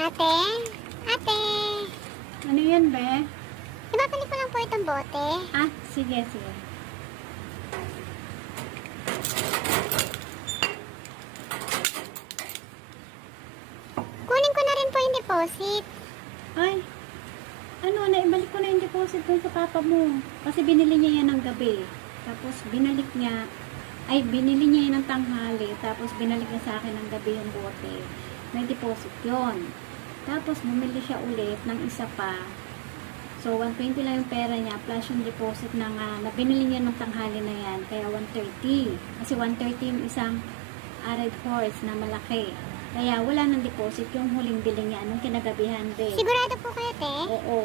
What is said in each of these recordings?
Ate? Ate? Ano yan, be? Ibabalik ko lang po itong bote. Ah, sige, sige. Kunin ko na rin po yung deposit. Ay, ano, naibalik ko na yung deposit dun sa papa mo. Kasi binili niya yan ng gabi. Tapos binalik niya, ay binili niya yan ng tanghali. Tapos binalik niya sa akin ng gabi yung bote. May deposit yon. Tapos bumili siya ulit ng isa pa. So, 120 lang yung pera niya plus yung deposit na nga, na binili niya nung tanghali na yan. Kaya 130. Kasi 130 yung isang arid horse na malaki. Kaya wala nang deposit yung huling bili niya nung kinagabihan din. Sigurado po kayo, te? Oo.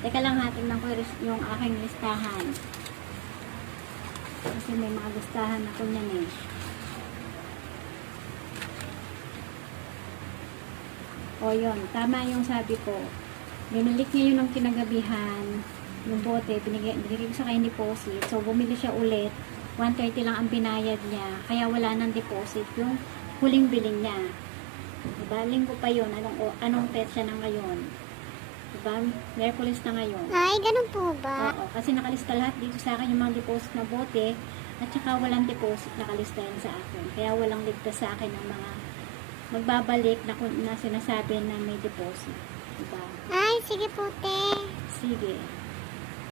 Teka lang ha, tingnan ko yung- yung aking listahan. Kasi may mga listahan ako niyan eh. O yun, tama yung sabi ko. Binalik niya yun ng kinagabihan, yung bote, binigay, binigay ko sa kanya deposit. So, bumili siya ulit. 130 lang ang binayad niya. Kaya wala nang deposit yung huling biling niya. Diba? Linggo pa yun. Anong, o, anong petsa na ngayon? Diba? Merkulis na ngayon. Ay, ganun po ba? Oo, kasi nakalista lahat dito sa akin yung mga deposit na bote at saka walang deposit nakalista yan sa akin. Kaya walang ligtas sa akin ng mga magbabalik na, na sinasabi na may deposit. Diba? Ay, sige po, te. Sige.